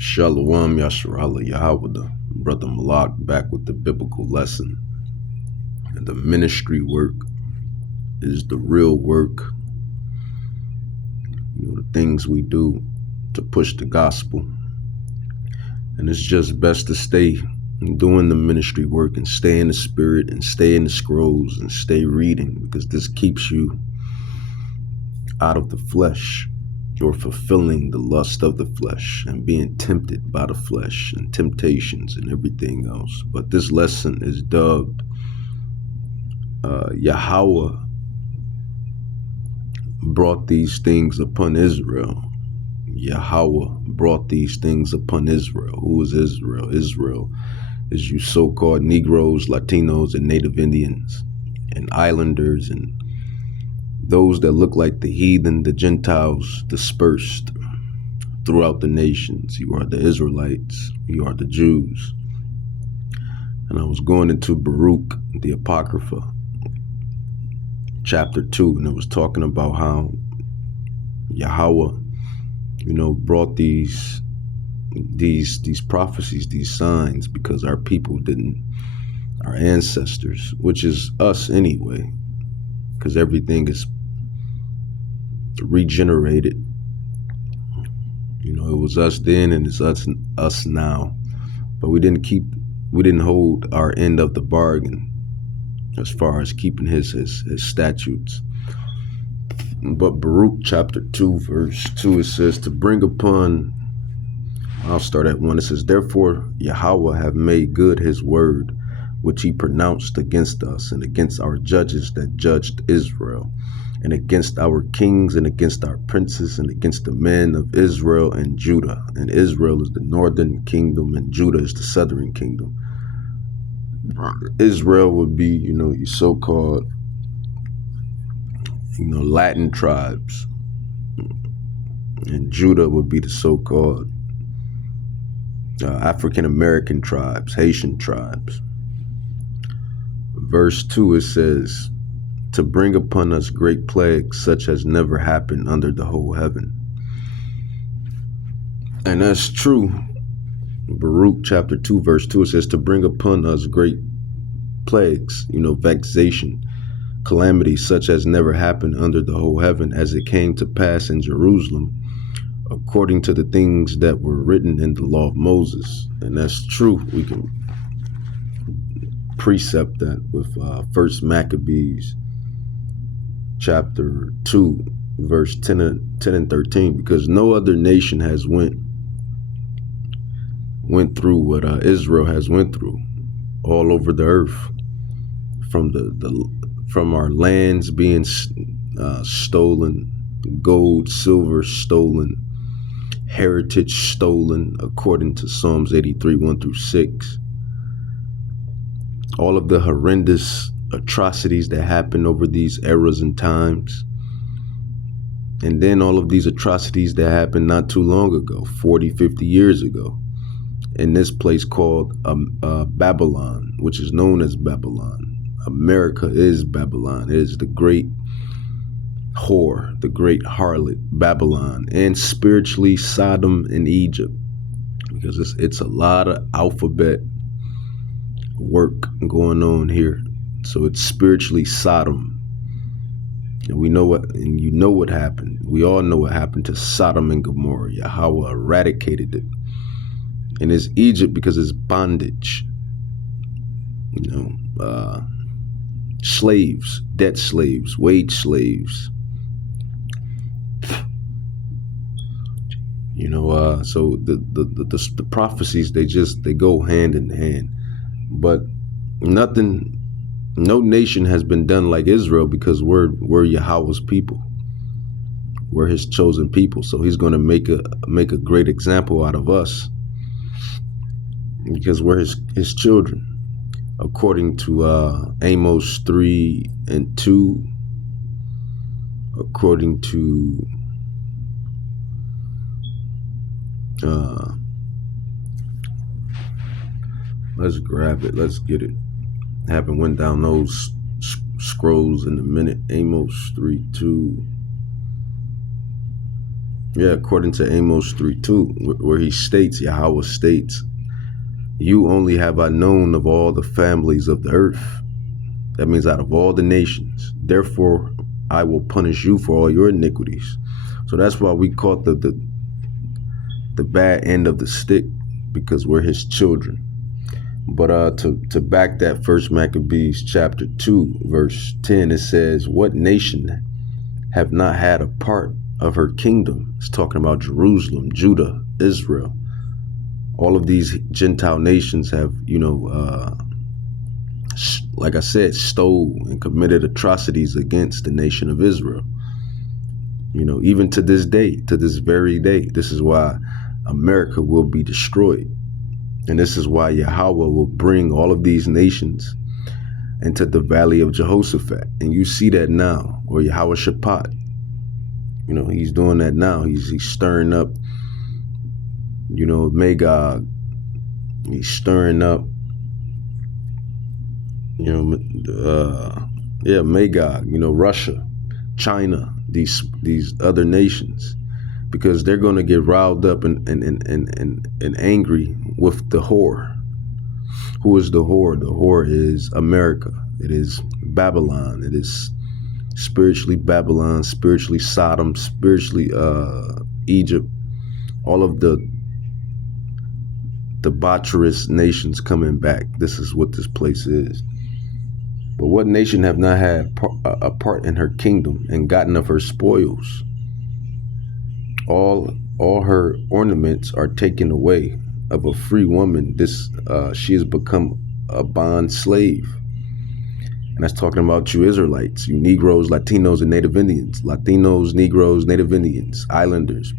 Shalom Yasharala Yahawah, Brother Malak back with the biblical lesson. And the ministry work is the real work. The things we do to push the gospel. And it's just best to stay doing the ministry work and stay in the spirit and stay in the scrolls and stay reading, because this keeps you out of the flesh, or fulfilling the lust of the flesh and being tempted by the flesh and temptations and everything else. But this lesson is dubbed Yahawah brought these things upon Israel. Yahawah brought these things upon Israel. Who is Israel? Israel is you so-called Negroes, Latinos, and Native Indians, and islanders, and those that look like the heathen, the Gentiles dispersed throughout the nations. You are the Israelites. You are the Jews. And I was going into Baruch, the Apocrypha, chapter 2, and it was talking about how Yahawah, brought these prophecies, these signs, because our people didn't, our ancestors, which is us anyway, because everything is regenerated. It was us then and it's us now. But we didn't hold our end of the bargain as far as keeping his statutes. But Baruch chapter 2, verse 2, it says, to bring upon, I'll start at 1. It says, therefore Yahawah have made good his word, which he pronounced against us and against our judges that judged Israel, and against our kings and against our princes and against the men of Israel and Judah. And Israel is the northern kingdom and Judah is the southern kingdom. Israel would be, your so-called, Latin tribes. And Judah would be the so-called African-American tribes, Haitian tribes. Verse 2, it says, to bring upon us great plagues such as never happened under the whole heaven. And that's true. Baruch chapter 2, verse 2, it says to bring upon us great plagues, vexation, calamity such as never happened under the whole heaven, as it came to pass in Jerusalem, according to the things that were written in the law of Moses. And that's true. We can precept that with First Maccabees chapter 2, verse 10 and 13, because no other nation has went through what Israel has went through all over the earth, from our lands being stolen, gold, silver stolen, heritage stolen, according to Psalms 83, 1 through 6. All of the horrendous atrocities that happened over these eras and times. And then all of these atrocities that happened not too long ago, 40, 50 years ago, in this place called Babylon, which is known as Babylon. America is Babylon. It is the great whore, the great harlot, Babylon, and spiritually Sodom and Egypt, because it's a lot of alphabet work going on here. So it's spiritually Sodom. And we know what happened. We all know what happened to Sodom and Gomorrah. Yahawah eradicated it. And it's Egypt because it's bondage. Slaves, debt slaves, wage slaves. So the prophecies, they go hand in hand. But no nation has been done like Israel, because we're Yahawah's people. We're his chosen people. So he's going to make a great example out of us, because we're his children, according to Amos 3 and 2, according to let's grab it, let's get it. I haven't went down those scrolls in a minute. Amos 3, 2. Yeah, according to Amos 3:2, where he states, Yahawah states, "You only have I known of all the families of the earth." That means out of all the nations. Therefore, I will punish you for all your iniquities. So that's why we caught the bad end of the stick, because we're his children. But to back that, First Maccabees chapter 2, verse 10, it says, "What nation have not had a part of her kingdom?" It's talking about Jerusalem, Judah, Israel. All of these Gentile nations have, like I said, stole and committed atrocities against the nation of Israel. Even to this day, to this very day, this is why America will be destroyed. And this is why Yahawah will bring all of these nations into the valley of Jehoshaphat. And you see that now, or Yahawah Shaphat. He's doing that now. He's stirring up, Magog. He's stirring up, Magog, Russia, China, these other nations, because they're going to get riled up and angry with the whore. Who is the whore? The whore is America. It is Babylon. It is spiritually Babylon, spiritually Sodom, spiritually Egypt. All of the debaucherous nations coming back. This is what this place is. But what nation have not had a part in her kingdom and gotten of her spoils? All her ornaments are taken away. Of a free woman, she has become a bond slave. And that's talking about you Israelites, you Negroes, Latinos, and Native Indians. Latinos, Negroes, Native Indians, Islanders,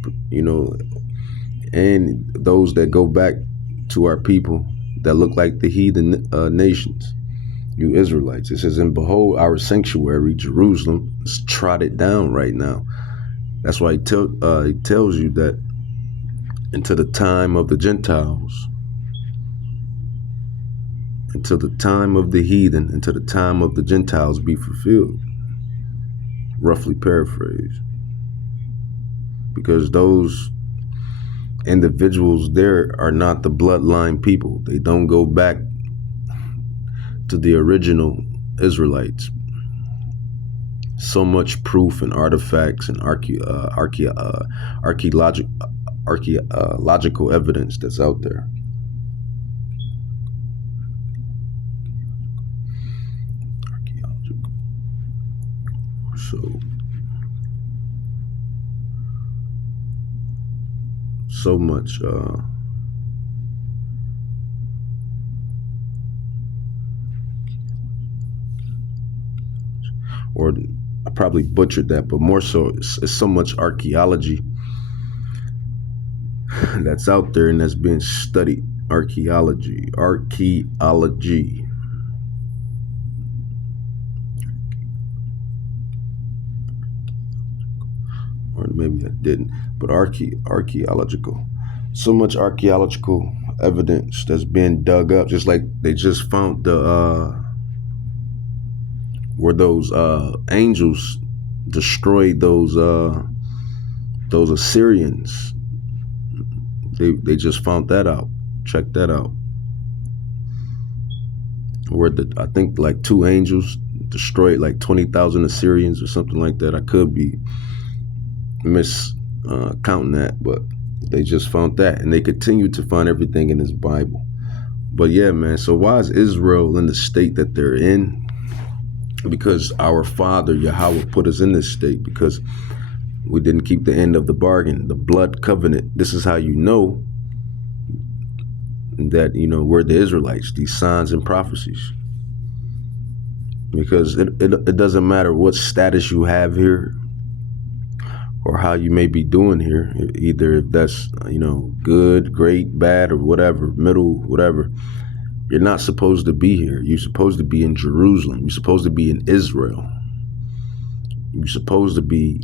and those that go back to our people that look like the heathen nations. You Israelites. It says, "And behold, our sanctuary, Jerusalem, is trodden down right now." That's why he tells you that until the time of the Gentiles, until the time of the heathen, until the time of the Gentiles be fulfilled. Roughly paraphrased. Because those individuals there are not the bloodline people. They don't go back to the original Israelites. So much proof and artifacts and archaeological evidence that's out there. So much or I probably butchered that, but more so it's so much archaeology that's out there and that's being studied. Archaeology. Or maybe I didn't, but archaeological. So much archaeological evidence that's been dug up, just like they just found where those angels destroyed those Assyrians. They just found that out. Check that out. Where I think like 2 angels destroyed like 20,000 Assyrians or something like that. I could be miscounting that, but they just found that, and they continue to find everything in this Bible. But yeah, man. So why is Israel in the state that they're in? Because our Father Yahawah put us in this state because we didn't keep the end of the bargain, the blood covenant. This is how you know that we're the Israelites. These signs and prophecies. Because it doesn't matter what status you have here or how you may be doing here, either if that's good, great, bad, or whatever, middle, whatever. You're not supposed to be here. You're supposed to be in Jerusalem. You're supposed to be in Israel. You're supposed to be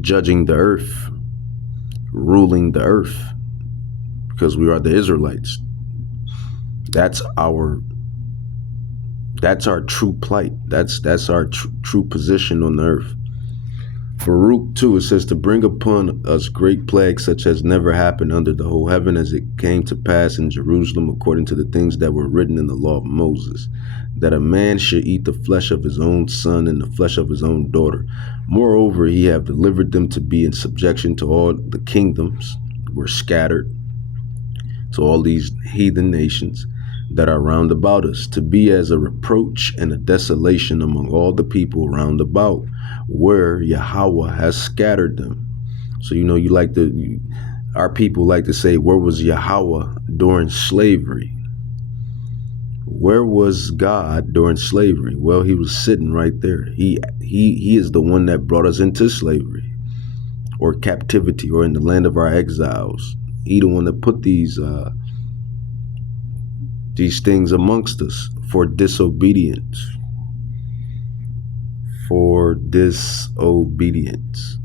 judging the earth, ruling the earth, because we are the Israelites. That's our true plight. That's our true position on the earth. Baruch 2, it says, to bring upon us great plagues such as never happened under the whole heaven, as it came to pass in Jerusalem according to the things that were written in the law of Moses, that a man should eat the flesh of his own son and the flesh of his own daughter. Moreover, he have delivered them to be in subjection to all the kingdoms were scattered, to all these heathen nations that are round about us, to be as a reproach and a desolation among all the people round about, where Yahawah has scattered them. So, our people like to say, where was Yahawah during slavery? Where was God during slavery? Well, he was sitting right there. He is the one that brought us into slavery or captivity or in the land of our exiles. He the one that put these things amongst us for disobedience. For disobedience.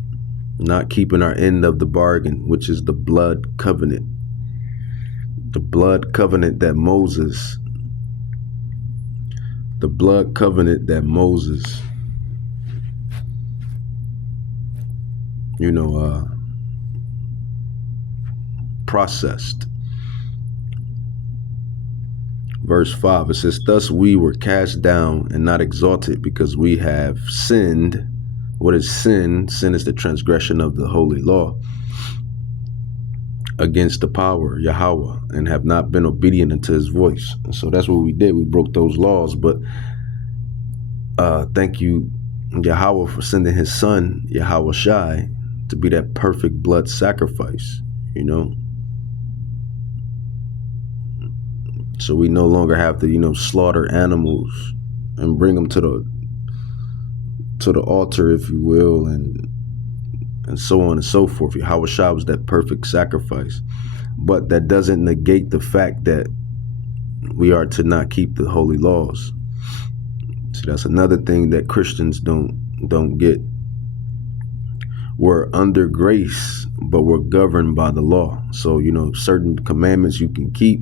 Not keeping our end of the bargain, which is the blood covenant. The blood covenant that Moses processed. Verse 5, it says, thus we were cast down and not exalted because we have sinned. What is sin? Sin is the transgression of the holy law against the power, Yahawah, and have not been obedient unto his voice. And so that's what we did. We broke those laws. But thank you, Yahawah, for sending his son, Yahawah Shai, to be that perfect blood sacrifice, So we no longer have to, slaughter animals and bring them to the altar, if you will, and so on and so forth. Yahawah Shai was that perfect sacrifice. But that doesn't negate the fact that we are to not keep the holy laws. So that's another thing that Christians don't get. We're under grace, but we're governed by the law. So, certain commandments you can keep,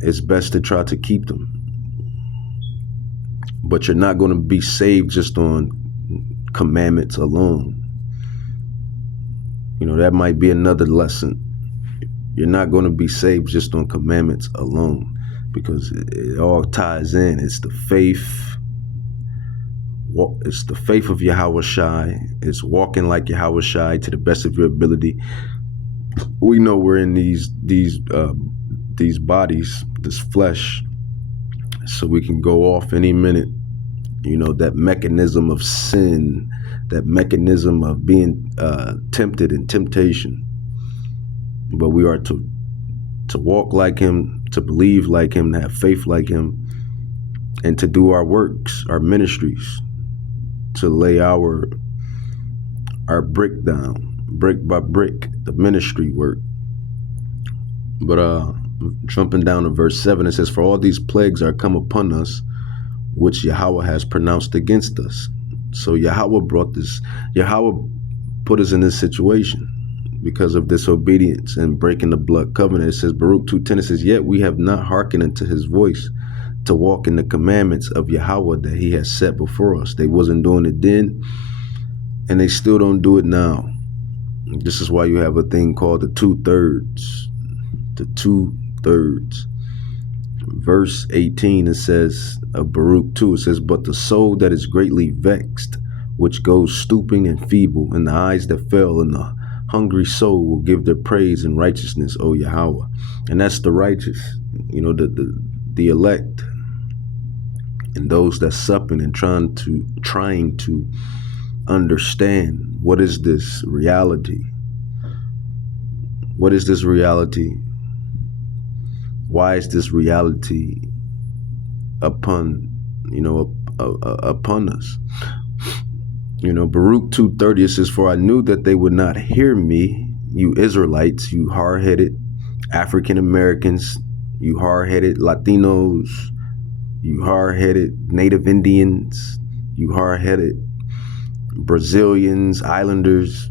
it's best to try to keep them. But you're not going to be saved just on commandments alone. That might be another lesson. You're not going to be saved just on commandments alone, because it all ties in. It's the faith. It's the faith of Yahawah Shai. It's walking like Yahawah Shai to the best of your ability. We know we're in these bodies, this flesh, so we can go off any minute. That mechanism of sin, that mechanism of being tempted in temptation. But we are to walk like him, to believe like him, to have faith like him, and to do our works, our ministries, to lay our brick down, brick by brick, the ministry work. But jumping down to verse 7, it says, for all these plagues are come upon us, which Yahawah has pronounced against us. So Yahawah put us in this situation because of disobedience and breaking the blood covenant. It says, Baruch 2:10, it says, yet we have not hearkened unto his voice to walk in the commandments of Yahawah that he has set before us. They wasn't doing it then, and they still don't do it now. This is why you have a thing called the 2/3. The 2/3. Verse 18, it says, of Baruch 2, it says, but the soul that is greatly vexed, which goes stooping and feeble, and the eyes that fail, and the hungry soul will give their praise and righteousness, O Yahawah. And that's the righteous, the elect, and those that supping and trying to understand, what is this reality? What is this reality? Why is this reality upon us? Baruch 2:30, it says, for I knew that they would not hear me, you Israelites, you hard-headed African Americans, you hard-headed Latinos, you hard-headed Native Indians, you hard-headed Brazilians, Islanders,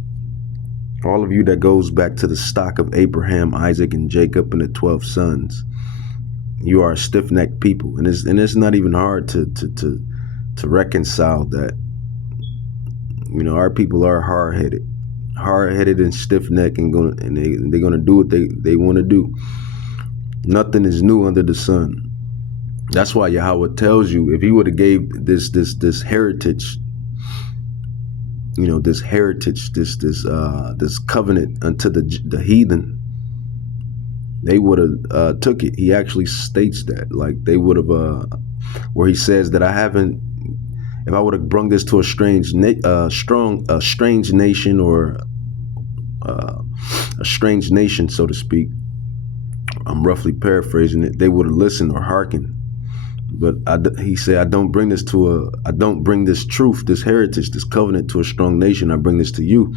all of you that goes back to the stock of Abraham, Isaac, and Jacob and the 12 sons. You are a stiff-necked people, and it's not even hard to reconcile that. Our people are hard-headed and stiff-necked, and they're gonna do what they want to do. Nothing is new under the sun. That's why Yahawah tells you, if he would have gave this heritage, this covenant unto the heathen, they would have took it. He actually states that, like, they would have, where he says that if I would have brung this to a strange nation, or a strange nation, so to speak, I'm roughly paraphrasing it, they would have listened or hearkened. But he said, I don't bring this truth, this heritage, this covenant to a strong nation. I bring this to you,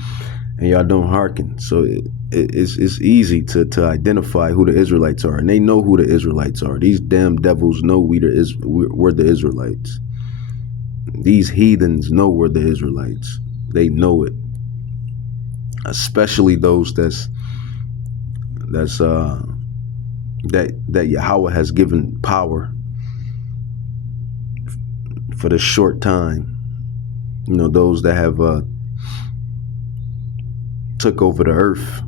and y'all don't hearken. So it's easy to identify who the Israelites are, and they know who the Israelites are. These damn devils know we're the Israelites. These heathens know we're the Israelites. They know it, especially those that Yahawah has given power for this short time. Those that have took over the earth,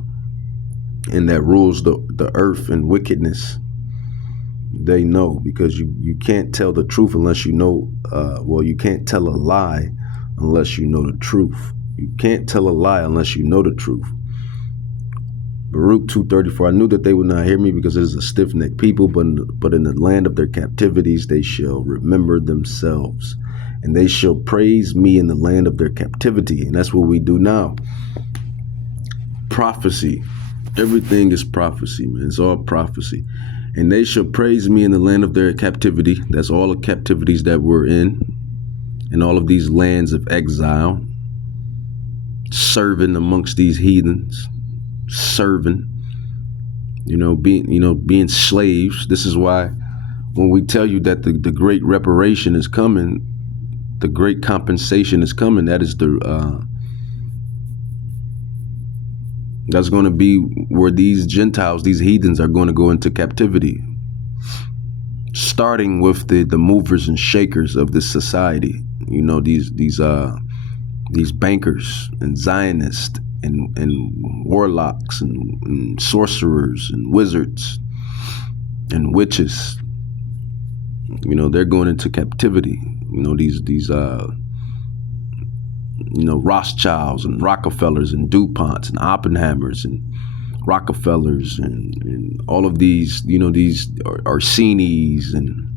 and that rules the earth in wickedness. They know, because you can't tell the truth unless you know, you can't tell a lie unless you know the truth. You can't tell a lie unless you know the truth. Baruch 2:34, I knew that they would not hear me, because it is a stiff-necked people, but in the land of their captivities they shall remember themselves, and they shall praise me in the land of their captivity. And that's what we do now. Prophecy. Everything is prophecy, man. It's all prophecy. And they shall praise me in the land of their captivity. That's all the captivities that we're in all of these lands of exile, serving amongst these heathens, serving, being slaves. This is why when we tell you that the great reparation is coming, the great compensation is coming, that is that's going to be where these Gentiles, these heathens, are going to go into captivity, starting with the movers and shakers of this society. These bankers and Zionists and warlocks and sorcerers and wizards and witches. They're going into captivity. These Rothschilds and Rockefellers and DuPonts and Oppenheimers and Rockefellers and all of these, these Arsenis and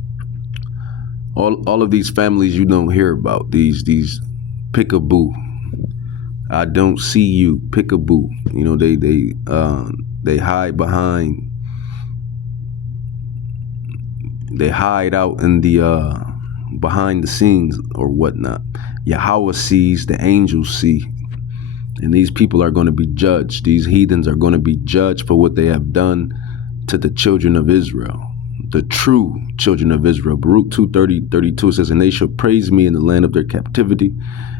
all of these families you don't hear about. These pickaboo. I don't see you, pickaboo. They hide behind. They hide out in the behind the scenes or whatnot. Yahawah sees, the angels see, and these people are going to be judged. These heathens are going to be judged for what they have done to the children of Israel, the true children of Israel. Baruch 2:32 says, and they shall praise me in the land of their captivity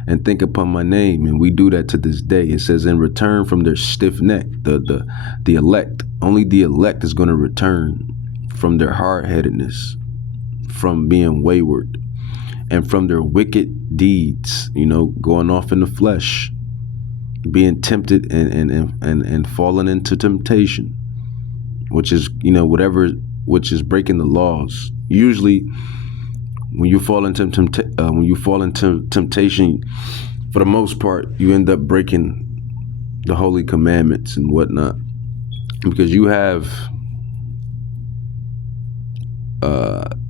and think upon my name. And we do that to this day. It says, in return from their stiff neck, the elect, only the elect is going to return from their hard-headedness, from being wayward, and from their wicked deeds, going off in the flesh, being tempted and falling into temptation, which is, which is breaking the laws. Usually when you fall into temptation, for the most part, you end up breaking the holy commandments and whatnot, because you have,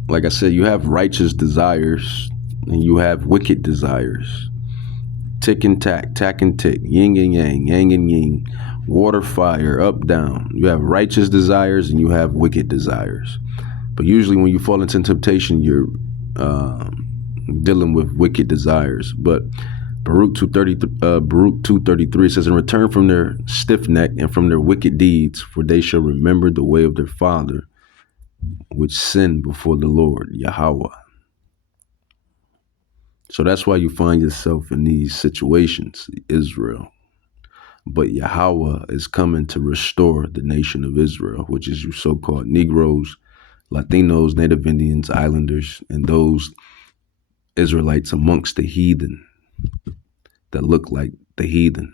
like I said, you have righteous desires and you have wicked desires. Tick and tack, tack and tick, yin and yang, yang and yin, water, fire, up, down. You have righteous desires and you have wicked desires. But usually when you fall into temptation, you're dealing with wicked desires. But Baruch 2:33 says, in return from their stiff neck and from their wicked deeds, for they shall remember the way of their father, which sinned before the Lord, Yahawah. So that's why you find yourself in these situations, Israel. But Yahawah is coming to restore the nation of Israel, which is you so-called Negroes, Latinos, Native Indians, Islanders, and those Israelites amongst the heathen that look like the heathen.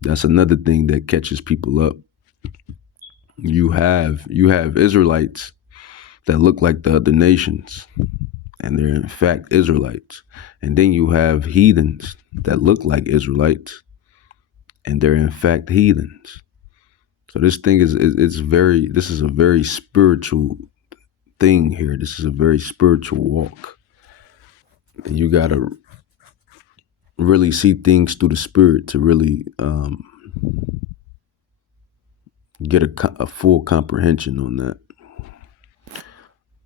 That's another thing that catches people up. You have Israelites that look like the other nations, and they're in fact Israelites. And then you have heathens that look like Israelites, and they're in fact heathens. So this thing is this is a very spiritual thing here. This is a very spiritual walk. And you gotta really see things through the spirit to really get a full comprehension on that.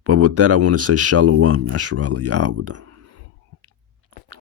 But with that, I want to say Shalom, Yasharallah, Yahawah.